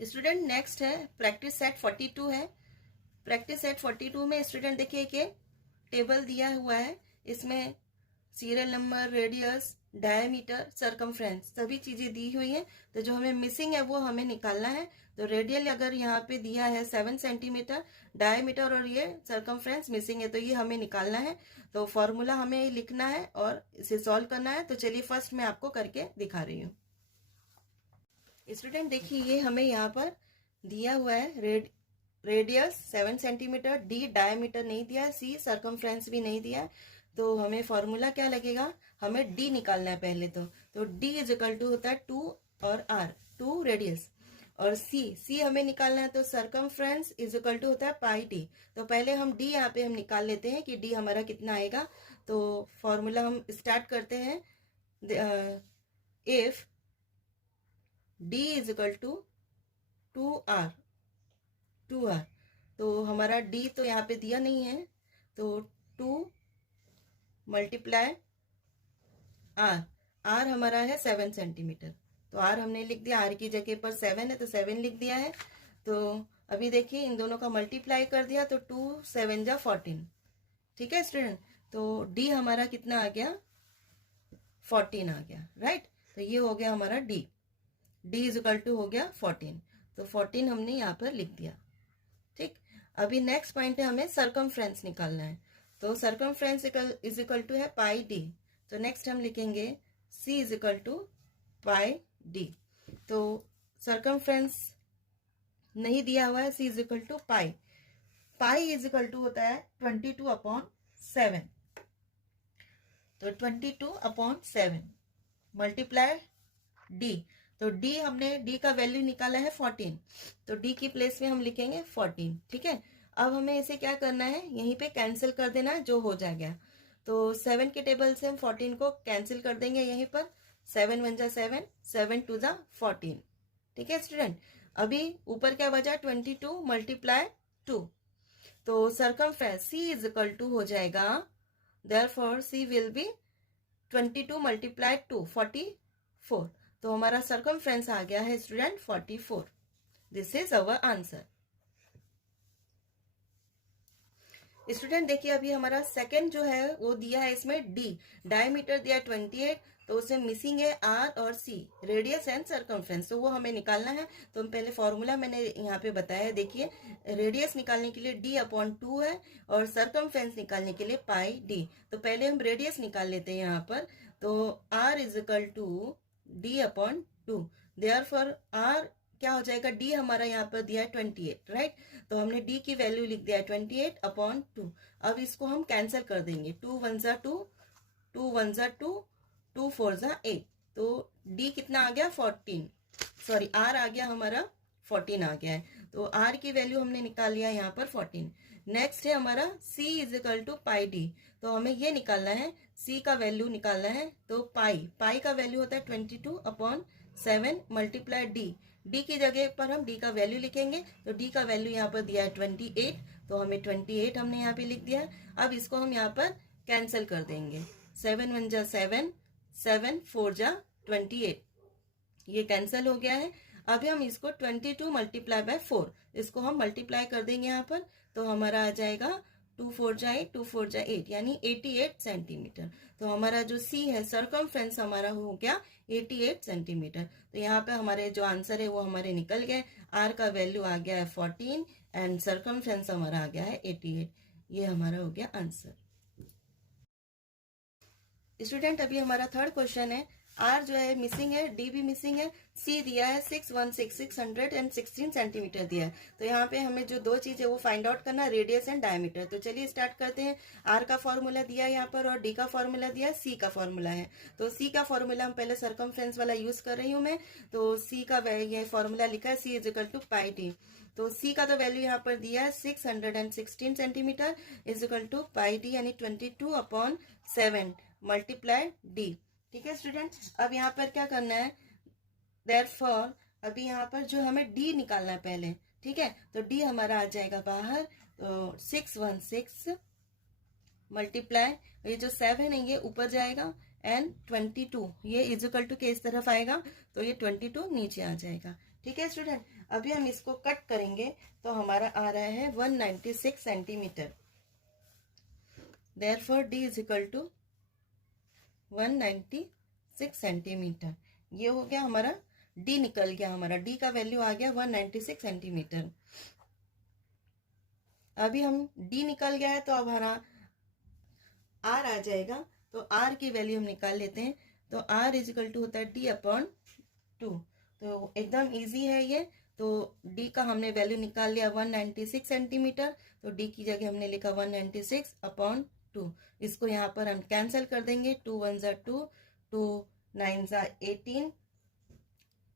Student next है practice set 42 है। Practice set 42 में स्टूडेंट देखिए कि टेबल दिया हुआ है, इसमें serial number, radius, diameter, circumference सभी चीजें दी हुई हैं। तो जो हमें मिसिंग है वो हमें निकालना है। तो रेडियल अगर यहाँ पे दिया है 7 सेंटीमीटर, डायमीटर और ये सरकमफ्रेंस मिसिंग है, तो ये हमें निकालना है। तो फॉर्मूला हमें लिखना है और इसे सॉल्व करना है। तो चलिए फर्स्ट मैं आपको करके दिखा रही हूँ। स्टूडेंट देखिए ये हमें यहाँ पर दिया हुआ है रेडियस 7 सेंटीमीटर, डी डायमीटर नहीं दिया है, सी सरकमफ्रेंस भी नहीं दिया है। तो हमें फॉर्मूला क्या लगेगा, हमें डी निकालना है पहले। तो डी इज इक्वल टू होता है 2 और आर, 2 रेडियस, और सी हमें निकालना है। तो सरकमफ्रेंस इज इक्वल टू होता है पाई डी। तो पहले हम डी यहाँ पे हम निकाल लेते हैं कि डी हमारा कितना आएगा। तो फॉर्मूला हम स्टार्ट करते हैं। If D is equal to 2r, तो हमारा डी तो यहाँ पे दिया नहीं है, तो 2 मल्टीप्लाई आर हमारा है 7 सेंटीमीटर। तो आर हमने लिख दिया, आर की जगह पर 7 है तो 7 लिख दिया है। तो अभी देखिए इन दोनों का मल्टीप्लाई कर दिया तो 2 7 जा 14। ठीक है स्टूडेंट, तो डी हमारा कितना आ गया, 14 आ गया, राइट। तो ये हो गया हमारा डी इज इक्वल टू हो गया 14। तो 14 हमने यहाँ पर लिख दिया। ठीक, अभी नेक्स्ट पॉइंट है, हमें सरकमफ्रेंस निकालना है। तो सरकमफ्रेंस इज इक्वल टू है पाई डी। तो नेक्स्ट हम लिखेंगे C is equal to pi D. तो सरकमफ्रेंस नहीं दिया हुआ है, C is equal to pi is equal to होता है 22/7। तो 22/7 मल्टीप्लाई डी। तो डी हमने डी का वैल्यू निकाला है 14, तो डी की प्लेस में हम लिखेंगे 14। ठीक है, अब हमें इसे क्या करना है, यहीं पे कैंसिल कर देना है, जो हो जाएगा। तो 7 के टेबल से हम 14 को कैंसिल कर देंगे यहीं पर। 7 1 जा 7, 7 2 जा 14। ठीक है स्टूडेंट, अभी ऊपर क्या बचा, 22 मल्टीप्लाई 2। तो circumference C is equal to हो जाएगा, therefore C will be 22 multiply 2 44। तो हमारा सरकमफ्रेंस आ गया है student 44। This is our answer. Student देखिए अभी हमारा सेकंड जो है वो दिया है, इसमें डी डायमीटर दिया है 28, तो उसमें मिसिंग है आर और सी, रेडियस एंड सरकमफ्रेंस, तो वो हमें निकालना है। तो हम पहले फॉर्मूला मैंने यहाँ पे बताया है, देखिए रेडियस निकालने के लिए d/2 है और सरकमफ्रेंस निकालने के लिए पाई डी। तो पहले हम रेडियस निकाल लेते हैं यहाँ पर। तो r is equal to d/2, therefore r क्या हो जाएगा, d हमारा यहाँ पर दिया है 28, राइट। तो हमने d की वैल्यू लिख दिया है 28/2। अब इसको हम कैंसिल कर देंगे, 2 1 जा 2, 2 1 जा 2, 2 4 जा 8। तो d कितना आ गया 14, सॉरी r आ गया हमारा 14 आ गया है। तो r की वैल्यू हमने निकाल लिया यहाँ पर 14। नेक्स्ट है हमारा c is equal to pi D. तो हमें ये निकालना है, c का वैल्यू निकालना है। तो पाई का वैल्यू होता है 22/7 मल्टीप्लाई डी की जगह पर हम डी का वैल्यू लिखेंगे। तो डी का वैल्यू यहाँ पर दिया है 28, तो हमें 28 हमने यहाँ पे लिख दिया। अब इसको हम यहाँ पर कैंसिल कर देंगे, 7 1 जा 7, 7 4 जा 28, ये कैंसिल हो गया है। अभी हम इसको 22 मल्टीप्लाई बाय 4, इसको हम मल्टीप्लाई कर देंगे यहाँ पर। तो हमारा आ जाएगा 2 4 जा 8, 2 4 जा 8, यानी 88 सेंटीमीटर। तो हमारा जो सी है सरकमफ्रेंस हमारा हो गया 88 सेंटीमीटर। तो यहाँ पे हमारे जो आंसर है वो हमारे निकल गए। आर का वैल्यू आ गया है 14 एंड सरकमफ्रेंस हमारा आ गया है 88। ये हमारा हो गया आंसर। स्टूडेंट अभी हमारा थर्ड क्वेश्चन है, आर जो है मिसिंग है, डी भी मिसिंग है, सी दिया है 616 सेंटीमीटर दिया है। तो यहाँ पे हमें जो दो चीज है वो फाइंड आउट करना है, रेडियस एंड डायमीटर। तो चलिए स्टार्ट करते हैं। आर का फॉर्मूला दिया है यहाँ पर और डी का फॉर्मूला दिया है, सी का फॉर्मूला है। तो सी का फॉर्मूला हम पहले सरकमफ्रेंस वाला यूज कर रही हूँ मैं। तो सी का ये फॉर्मूला लिखा है, C is equal to pi D. तो सी का तो वैल्यू यहाँ पर दिया है 616 centimetre is equal to pi D, यानी 22/7 मल्टीप्लाई डी। ठीक है स्टूडेंट, अब यहाँ पर क्या करना है, देयरफॉर अभी यहाँ पर जो हमें डी निकालना है पहले। ठीक है, तो डी हमारा आ जाएगा बाहर, तो 616 मल्टीप्लाई, ये जो 7 है ये ऊपर जाएगा एंड 22 ये इज इक्वल टू के इस तरफ आएगा, तो ये 22 नीचे आ जाएगा। ठीक है स्टूडेंट, अभी हम इसको कट करेंगे तो हमारा आ रहा है 196 centimetre. Therefore D is equal to 196 centimetre. ये हो गया हमारा, डी निकल गया, हमारा डी का वैल्यू आ गया 196 सेंटीमीटर। अभी हम डी निकल गया है तो अब हमारा आर आ जाएगा, तो आर की वैल्यू हम निकाल लेते हैं। तो आर इज इक्वल टू होता है डी अपॉन 2। तो एकदम इजी है ये। तो डी का हमने वैल्यू निकाल लिया 196 सेंटीमीटर, तो डी की जगह हमने लिखा 196 अपॉन 2। इसको यहाँ पर हम कैंसिल कर देंगे, 2 1 जा 2, 2 9 जा 18,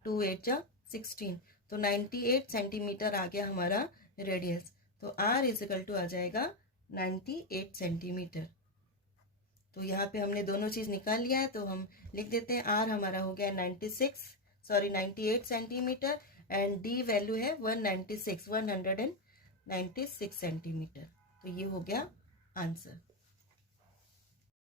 2 8 जा 16। तो 98 सेंटीमीटर आ गया हमारा रेडियस। तो आर इज इक्वल टू आ जाएगा 98 सेंटीमीटर। तो यहाँ पे हमने दोनों चीज निकाल लिया है, तो हम लिख देते हैं आर हमारा हो गया 98 सेंटीमीटर एंड डी वैल्यू है 196 सेंटीमीटर। तो ये हो गया आंसर।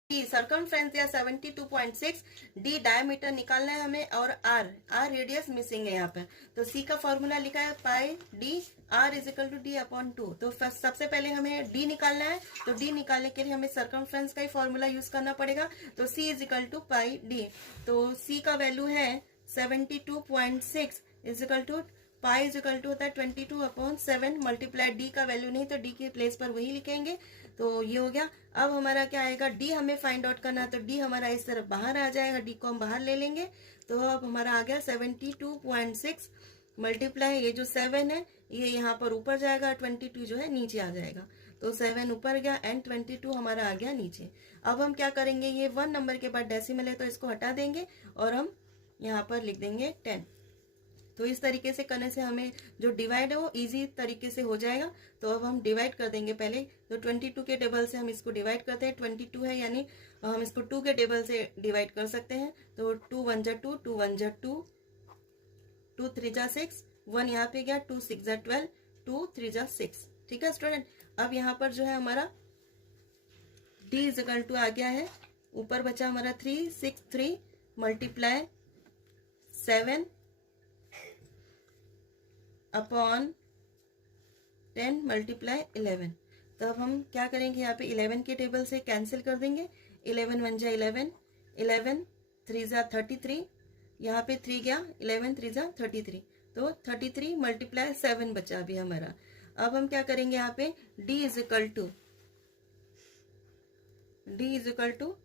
सर्कमफ्रेंस या 72.6, डी डायमीटर निकालना है हमें, और आर रेडियस मिसिंग है यहाँ पर। तो सी का फॉर्मूला लिखा है pi D R is equal to D upon 2। तो सबसे पहले हमें डी निकालना है, तो डी निकालने के लिए हमें सर्कमफ्रेंस का ही फॉर्मूला यूज करना पड़ेगा। तो C is equal to pi D. तो सी का वैल्यू है 72.6 is equal to pi is equal to होता है 22 अपॉन 7 मल्टीप्लाई डी का वैल्यू नहीं, तो डी के प्लेस पर वही लिखेंगे। तो ये हो गया। अब हमारा क्या आएगा, डी हमें फाइंड आउट करना है, तो डी हमारा इस तरफ बाहर आ जाएगा, डी को हम बाहर ले लेंगे। तो अब हमारा आ गया 72.6 मल्टीप्लाई ये जो 7 है ये यहाँ पर ऊपर जाएगा, 22 जो है नीचे आ जाएगा। तो 7 ऊपर गया एंड 22 हमारा आ गया नीचे। अब हम क्या करेंगे, ये 1 नंबर के बाद डेसिमल है तो इसको हटा देंगे और हम यहाँ पर लिख देंगे 10। तो इस तरीके से करने से हमें जो डिवाइड है वो इजी तरीके से हो जाएगा। तो अब हम डिवाइड कर देंगे पहले। तो 22 के टेबल से हम इसको डिवाइड करते हैं, 22 है यानी हम इसको 2 के टेबल से डिवाइड कर सकते हैं। तो 2 1 जा 2, 2 1 जा 2, 2 3 जा 6, 1 यहाँ पे गया, 2 6 जा 12, 2 3 जा 6। ठीक है स्टूडेंट, अब यहाँ पर जो है हमारा डी इज इक्वल टू आ गया है, ऊपर बचा हमारा 363 मल्टीप्लाई 7 अपॉन 10 मल्टीप्लाई 11। तो अब हम क्या करेंगे, यहाँ पे 11 के टेबल से कैंसिल कर देंगे। 11 1 जा 11, 11 3 जा 33, यहाँ पे 3 गया, 11 3 जा 33। तो 33 मल्टीप्लाई 7 बचा अभी हमारा। अब हम क्या करेंगे, यहाँ पे d is equal to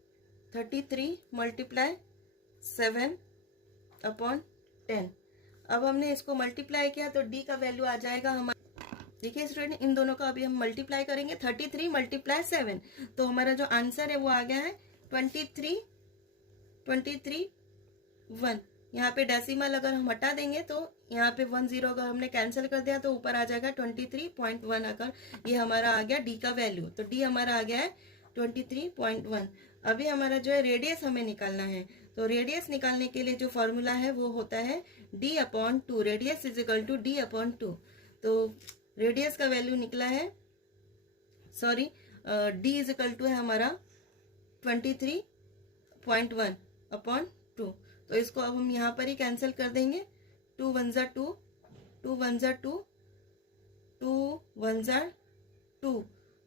33 multiply 7 upon 10। अब हमने इसको मल्टीप्लाई किया तो d का वैल्यू आ जाएगा हमारा, देखिए स्टूडेंट इन दोनों का अभी हम मल्टीप्लाई करेंगे, 33 मल्टीप्लाई 7। तो हमारा जो आंसर है वो आ गया है 23 1। यहाँ पे डेसिमल अगर हम हटा देंगे तो यहाँ पे 1 0 अगर हमने कैंसिल कर दिया तो ऊपर आ जाएगा 23.1। अगर ये हमारा आ गया d का वैल्यू, तो d हमारा आ गया है 23.1। अभी हमारा जो है रेडियस हमें निकालना है। तो रेडियस निकालने के लिए जो फॉर्मूला है वो होता है d upon 2। Radius is equal to d upon 2। तो रेडियस का वैल्यू निकला है, sorry d is equal to है हमारा 23.1 अपॉन 2। तो इसको अब हम यहाँ पर ही कैंसिल कर देंगे। 2 1 जा 2, 2 1 जा 2, 2 1 जा 2,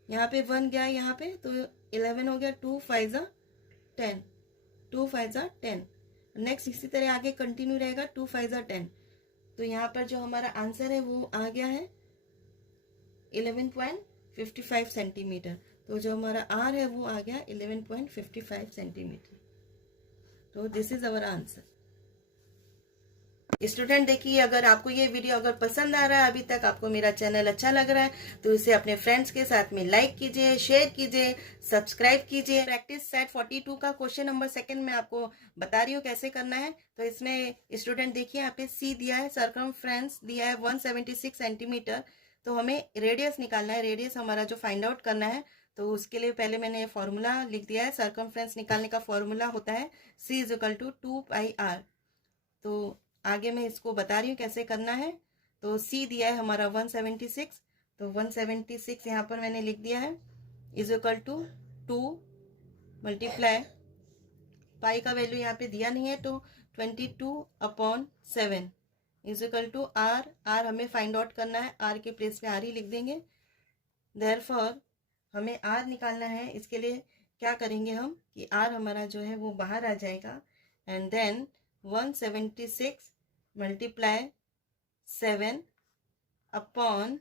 यहाँ पे 1 गया यहाँ पे, तो 11 हो गया, 2 5 जा 10, 2 5 जा 10। नेक्स्ट इसी तरह आगे कंटिन्यू रहेगा, 2 5 जा 10। तो यहाँ पर जो हमारा आंसर है वो आ गया है 11.55 सेंटीमीटर। तो जो हमारा आर है वो आ गया 11.55 सेंटीमीटर। तो this is our answer. Student देखिए, अगर आपको ये वीडियो अगर पसंद आ रहा है, अभी तक आपको मेरा चैनल अच्छा लग रहा है, तो इसे अपने फ्रेंड्स के साथ में लाइक कीजिए, शेयर कीजिए, सब्सक्राइब कीजिए। प्रैक्टिस सेट 42 का क्वेश्चन नंबर 2 में आपको बता रही हूँ कैसे करना है। तो इसमें स्टूडेंट देखिए, यहाँ पे सी दिया है, सर्कमफ्रेंस दिया है 176 सेंटीमीटर। तो हमें रेडियस निकालना है, रेडियस हमारा जो फाइंड आउट करना है। तो उसके लिए पहले मैंने फॉर्मूला लिख दिया है। सर्कमफ्रेंस निकालने का फॉर्मूला होता है c is equal to 2πr। तो आगे मैं इसको बता रही हूँ कैसे करना है। तो c दिया है हमारा 176, तो 176 यहाँ पर मैंने लिख दिया है, is equal to 2 multiply pi का वैल्यू यहाँ पे दिया नहीं है, तो 22 upon 7 is equal to R, R हमें फाइंड आउट करना है, आर के प्लेस पे आर ही लिख देंगे। देयरफॉर हमें आर निकालना है, इसके लिए क्या करेंगे हम कि आर हमारा जो है वो बाहर आ जाएगा एंड देन 176 मल्टीप्लाई 7 अपॉन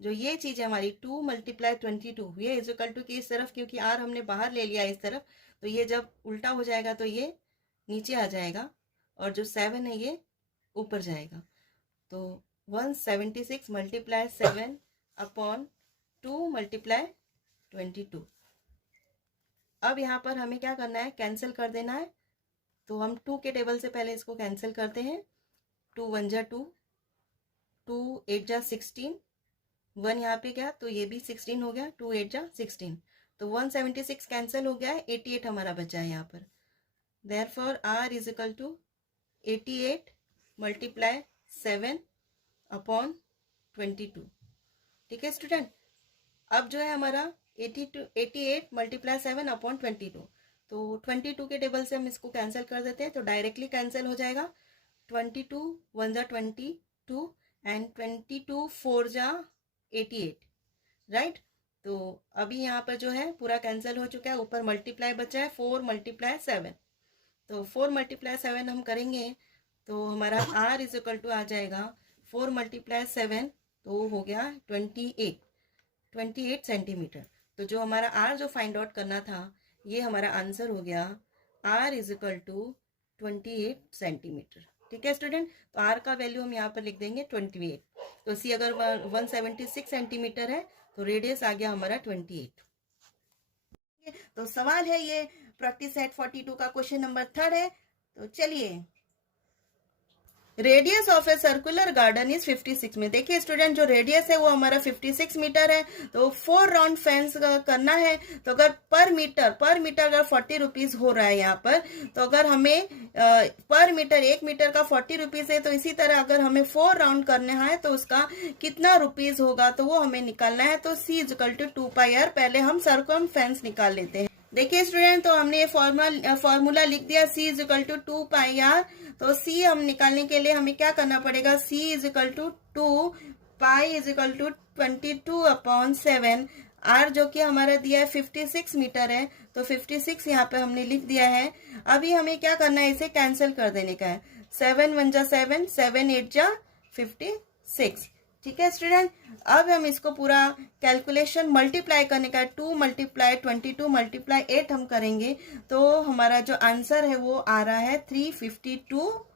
जो ये चीज़ है हमारी 2 मल्टीप्लाई 22, ये इज इक्वल टू की इस तरफ, क्योंकि आर हमने बाहर ले लिया इस तरफ, तो ये जब उल्टा हो जाएगा तो ये नीचे आ जाएगा और जो 7 है ये ऊपर जाएगा। तो 176 मल्टीप्लाई 7 अपॉन 2 मल्टीप्लाई 22। अब यहाँ पर हमें क्या करना है, कैंसिल कर देना है। तो हम 2 के टेबल से पहले इसको कैंसिल करते हैं। 2 1 जा 2, 2 8 जा 16, 1 यहाँ पे गया तो ये भी 16 हो गया, 2 8 जा 16, तो 176 कैंसिल हो गया है, 88 हमारा बचा है यहाँ पर। Therefore R is equal to 88 multiply 7 upon 22। ठीक है स्टूडेंट, अब जो है हमारा 88 मल्टीप्लाई 7 अपॉन 22, तो 22 के टेबल से हम इसको कैंसिल कर देते हैं, तो डायरेक्टली कैंसिल हो जाएगा। 22 1 जा 22 एंड 22 4 जा 88, राइट। तो अभी यहाँ पर जो है पूरा कैंसिल हो चुका है, ऊपर मल्टीप्लाई बचा है 4 मल्टीप्लाई 7, तो 4 मल्टीप्लाई 7 हम करेंगे तो हमारा आर इज इक्वल टू आ जाएगा 4 मल्टीप्लाई 7, तो हो गया 28 सेंटीमीटर। तो जो हमारा आर जो फाइंड आउट करना था ये हमारा आंसर हो गया, R is equal to 28 centimetre. ठीक है स्टूडेंट, तो आर का वैल्यू हम यहाँ पर लिख देंगे 28। तो सी अगर 176 सेंटीमीटर है तो रेडियस आ गया हमारा 28। तो सवाल है ये प्रैक्टिस सेट 42 का क्वेश्चन नंबर 3 है। तो चलिए, radius of a circular garden is 56 में। देखिए स्टूडेंट, जो रेडियस है वो हमारा 56 मीटर है, तो 4 राउंड फेंस करना है। तो अगर पर मीटर अगर 40 रुपीज हो रहा है यहाँ पर, तो अगर हमें पर मीटर 1 मीटर का 40 रुपीज है, तो इसी तरह अगर हमें 4 राउंड करने हैं तो उसका कितना रुपीज होगा, तो वो हमें निकालना है। तो C is equal to 2πr, पहले हम सरकमफेरेंस निकाल लेते हैं। देखिए स्टूडेंट, तो हमने ये फॉर्मूला लिख दिया, सी इज इक्वल टू 2πr। तो सी हम निकालने के लिए हमें क्या करना पड़ेगा, C is equal to 2 pi is equal to 22 upon 7, R जो कि हमारा दिया है 56 मीटर है, तो 56 यहाँ पे हमने लिख दिया है। अभी हमें क्या करना है, इसे कैंसिल कर देने का है। 7 1 जा 7, 7 8 जा 56। ठीक है स्टूडेंट, अब हम इसको पूरा कैलकुलेशन मल्टीप्लाई करने का, 2 मल्टीप्लाई 22 मल्टीप्लाई 8 हम करेंगे, तो हमारा जो आंसर है वो आ रहा है 352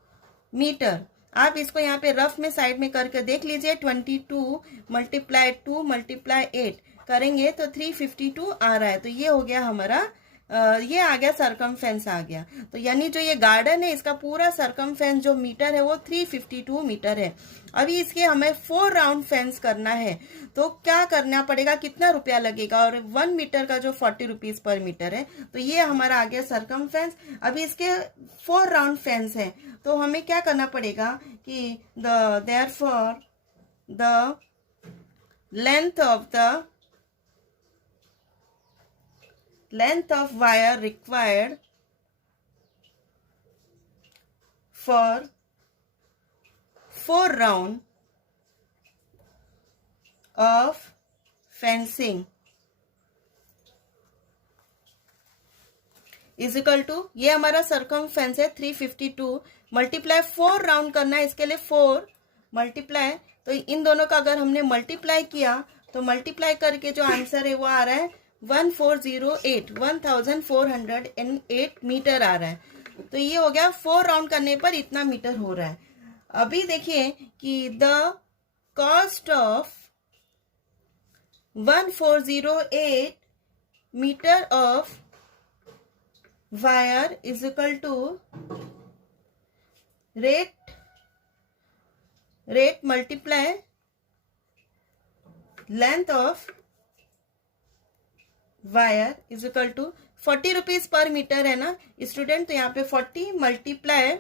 मीटर। आप इसको यहाँ पे रफ में साइड में करके देख लीजिए, 22 मल्टीप्लाई 2 मल्टीप्लाई 8 करेंगे तो 352 आ रहा है। तो ये हो गया हमारा ये आ गया सरकमफेरेंस आ गया। तो यानी जो ये गार्डन है इसका पूरा सरकमफेरेंस जो मीटर है वो 352 मीटर है। अभी इसके हमें 4 राउंड फेंस करना है, तो क्या करना पड़ेगा, कितना रुपया लगेगा, और 1 मीटर का जो 40 रुपीज पर मीटर है, तो ये हमारा आ गया सरकमफेरेंस। अभी इसके 4 राउंड फेंस है, तो हमें क्या करना पड़ेगा कि therefore the length of wire required for 4 round of fencing is equal to, ये हमारा सरकमफेरेंस है 352 मल्टीप्लाई 4 राउंड करना है, इसके लिए 4 मल्टीप्लाई, तो इन दोनों का अगर हमने मल्टीप्लाई किया तो मल्टीप्लाई करके जो आंसर है वो आ रहा है 1408 मीटर आ रहा है। तो ये हो गया 4 राउंड करने पर इतना मीटर हो रहा है। अभी देखिए कि the cost of 1408 metre of wire is equal to rate multiply length of wire is equal to 40 rupees per metre है ना स्टूडेंट, तो यहाँ पे 40 मल्टीप्लाई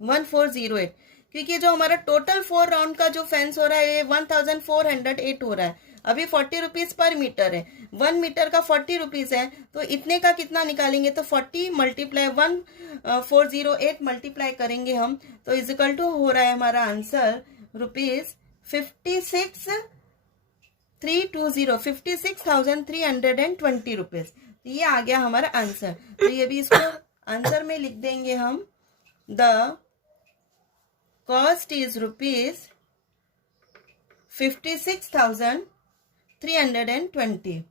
1408, क्योंकि जो हमारा टोटल 4 राउंड का जो फेंस हो रहा है ये 1408 हो रहा है। अभी 40 रुपीज पर मीटर है, 1 मीटर का 40 रुपीज है, तो इतने का कितना निकालेंगे, तो 40 मल्टीप्लाई 1408 मल्टीप्लाई करेंगे हम, तो इजिकल टू हो रहा है हमारा आंसर ₹56,320 रुपीज। तो ये आ गया हमारा आंसर। तो ये भी इसको आंसर में लिख देंगे हम, द कॉस्ट इज ₹56,320।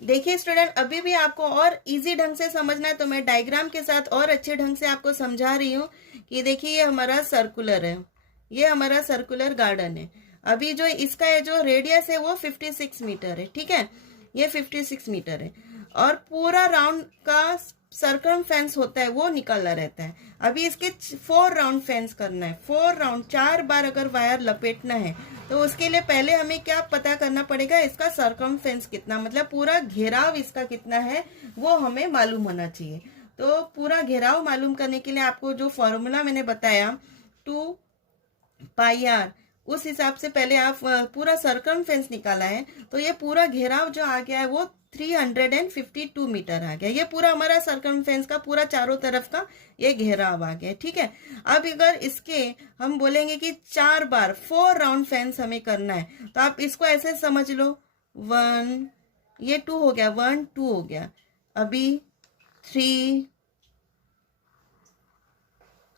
देखिए स्टूडेंट, अभी भी आपको और इजी ढंग से समझना है तो मैं डायग्राम के साथ और अच्छे ढंग से आपको समझा रही हूँ कि देखिए ये हमारा सर्कुलर है, ये हमारा सर्कुलर गार्डन है। अभी जो इसका जो रेडियस है वो 56 मीटर है, ठीक है, ये 56 मीटर है, और पूरा राउंड का सर्कमफेरेंस होता है वो निकालना रहता है। अभी इसके 4 राउंड फेंस करना है, 4 राउंड, 4 बार अगर वायर लपेटना है तो उसके लिए पहले हमें क्या पता करना पड़ेगा, इसका सर्कमफेरेंस कितना, मतलब पूरा घेराव इसका कितना है वो हमें मालूम होना चाहिए। तो पूरा घेराव मालूम करने के लिए आपको जो फॉर्मूला मैंने बताया 2πr, उस हिसाब से पहले आप पूरा सर्कमफेरेंस निकाला है, तो ये पूरा घेराव जो आ गया है वो 352 मीटर आ गया। ये पूरा हमारा सर्कमफेरेंस का पूरा चारों तरफ का ये घेराव आ गया, ठीक है। अब अगर इसके हम बोलेंगे कि 4 बार 4 राउंड फेंस हमें करना है, तो आप इसको ऐसे समझ लो, 1, ये 2 हो गया, 1 2 हो गया, अभी 3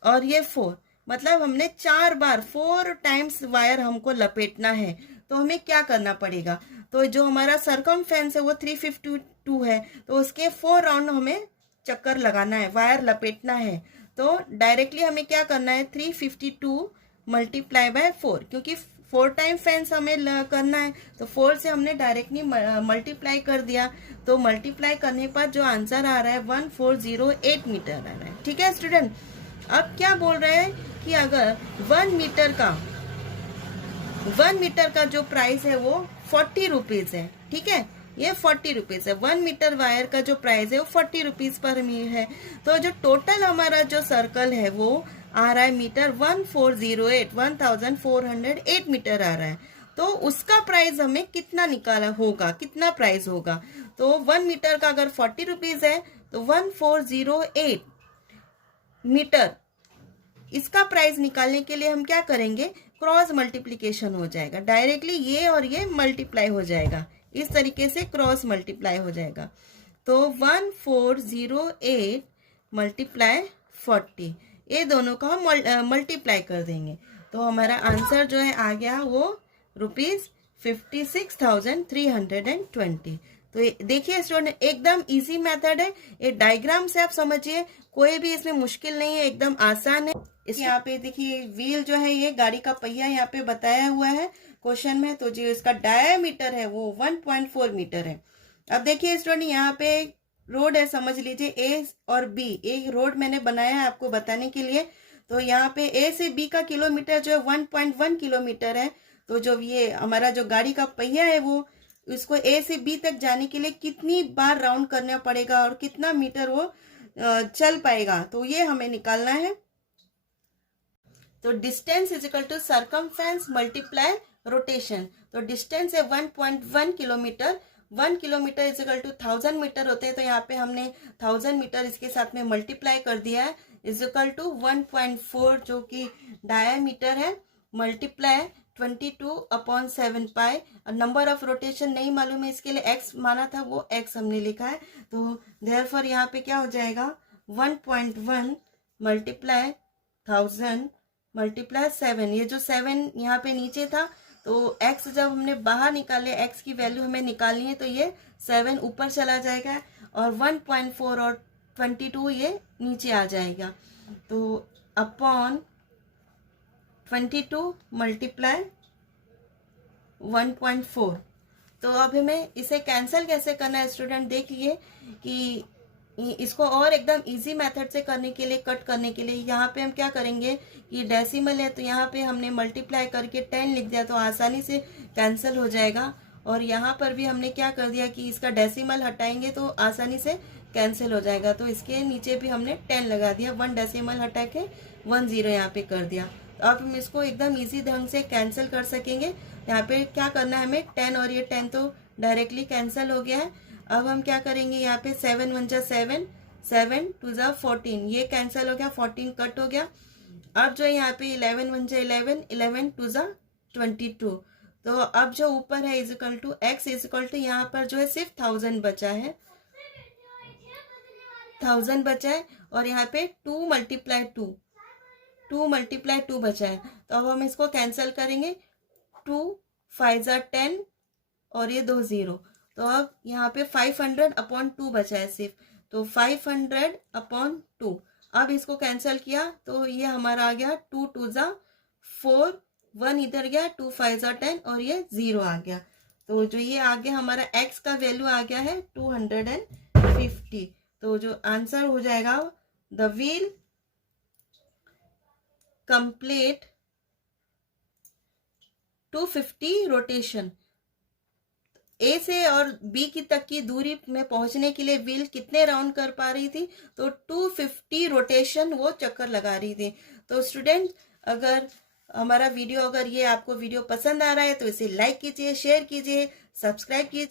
और ये 4, मतलब हमने 4 बार 4 टाइम्स वायर हमको लपेटना है। तो हमें क्या करना पड़ेगा, तो जो हमारा सर्कमफेरेंस है वो 352 है, तो उसके 4 राउंड हमें चक्कर लगाना है, वायर लपेटना है। तो डायरेक्टली हमें क्या करना है, 352 मल्टीप्लाई बाय 4, क्योंकि 4 टाइम फेंस हमें करना है, तो 4 से हमने डायरेक्टली मल्टीप्लाई कर दिया। तो मल्टीप्लाई करने पर जो आंसर आ रहा है 1408 मीटर आ रहा है, ठीक है स्टूडेंट। अब क्या बोल रहे हैं कि अगर 1 मीटर का जो प्राइस है वो 40 रुपीज है, ठीक है, ये 40 रुपीज है। 1 मीटर वायर का जो प्राइस है वो 40 रुपीज पर है। तो जो टोटल हमारा जो सर्कल है वो आ रहा है मीटर 1408 मीटर आ रहा है। तो उसका प्राइस हमें कितना निकाला होगा, कितना प्राइस होगा, तो 1 मीटर का अगर 40 रुपीज है तो 1408 मीटर, इसका प्राइस निकालने के लिए हम क्या करेंगे, क्रॉस मल्टीप्लिकेशन हो जाएगा, डायरेक्टली ये और ये मल्टीप्लाई हो जाएगा, इस तरीके से क्रॉस मल्टीप्लाई हो जाएगा। तो 1408 मल्टीप्लाई 40, ये दोनों का हम मल्टीप्लाई कर देंगे, तो हमारा आंसर जो है आ गया वो ₹56,320। तो देखिए स्टूडेंट, एकदम इजी मेथड है, ये डायग्राम से आप समझिए, कोई भी इसमें मुश्किल नहीं है, एकदम आसान है। इस यहाँ पे देखिए व्हील जो है, ये गाड़ी का पहिया यहाँ पे बताया हुआ है क्वेश्चन में, तो जो इसका डायमीटर है वो 1.4 मीटर है। अब देखिए स्टूडेंट, यहाँ पे रोड है, समझ लीजिए ए और बी, एक रोड मैंने बनाया है आपको बताने के लिए। तो यहाँ पे ए से बी का किलोमीटर जो है 1.1 किलोमीटर है। तो जो ये हमारा जो गाड़ी का पहिया है वो इसको ए से बी तक जाने के लिए कितनी बार राउंड करना पड़ेगा और कितना मीटर वो चल पाएगा, तो ये हमें निकालना है। तो distance is equal to circumference multiply rotation. तो डिस्टेंस है 1.1 kilometre, 1 kilometre is equal to 1000 metre होते हैं, तो यहाँ पे हमने 1000 मीटर इसके साथ में मल्टीप्लाई कर दिया है, इज इक्वल टू 1.4 जो कि डायमीटर है, multiply 22/7 pi. Number of rotation नहीं मालूम है, इसके लिए x माना था, वो x हमने लिखा है। तो देयरफॉर यहाँ पे क्या हो जाएगा, 1.1 मल्टीप्लाई 1000 मल्टीप्लाई 7, ये जो 7 यहाँ पे नीचे था, तो x जब हमने बाहर निकाले, x की वैल्यू हमें निकालनी है, तो ये 7 ऊपर चला जाएगा और 1.4 और 22 ये नीचे आ जाएगा। तो अपॉन 22 मल्टीप्लाई 1.4। तो अब हमें इसे कैंसिल कैसे करना है स्टूडेंट, देखिए कि इसको और एकदम इजी मेथड से करने के लिए, कट करने के लिए, यहाँ पे हम क्या करेंगे कि डेसिमल है तो यहाँ पे हमने मल्टीप्लाई करके 10 लिख दिया, तो आसानी से कैंसिल हो जाएगा। और यहाँ पर भी हमने क्या कर दिया कि इसका डेसिमल हटाएंगे तो आसानी से कैंसिल हो जाएगा, तो इसके नीचे भी हमने 10 लगा दिया, 1 डेसिमल हटा के 10 यहाँ पे कर दिया। तो अब हम इसको एकदम इजी ढंग से कैंसिल कर सकेंगे। यहाँ पे क्या करना है हमें, 10 और ये 10 तो डायरेक्टली कैंसिल हो गया है। अब हम क्या करेंगे, यहाँ पे 7 1 जा 7, 7 2 जा 14, ये कैंसिल हो गया, 14 कट हो गया। अब जो यहाँ पे 11 1 जा 11, 11 2 जा 22। तो अब जो ऊपर है is equal to x is equal to, यहाँ पर जो है सिर्फ 1000 बचा है, 1000 बचा है, और यहाँ पे 2 मल्टीप्लाई 2 बचा है। तो अब हम इसको कैंसिल करेंगे, 2 5 जा 10 और ये 2 0। तो अब यहाँ पे 500 अपॉन 2 बचा है सिर्फ, तो 500 अपॉन 2। अब इसको कैंसिल किया तो ये हमारा आ गया 2 2 जा 4, 1 इधर गया, 2 5 जा 10 और ये 0 आ गया। तो जो ये आ गया हमारा x का वैल्यू आ गया है 250। तो जो आंसर हो जाएगा, द व्हील कंप्लीट 250 रोटेशन। ए से और बी की तक की दूरी में पहुंचने के लिए व्हील कितने राउंड कर पा रही थी, तो 250 रोटेशन वो चक्कर लगा रही थी। तो स्टूडेंट, अगर हमारा वीडियो, अगर ये आपको वीडियो पसंद आ रहा है तो इसे लाइक कीजिए, शेयर कीजिए, सब्सक्राइब कीजिए।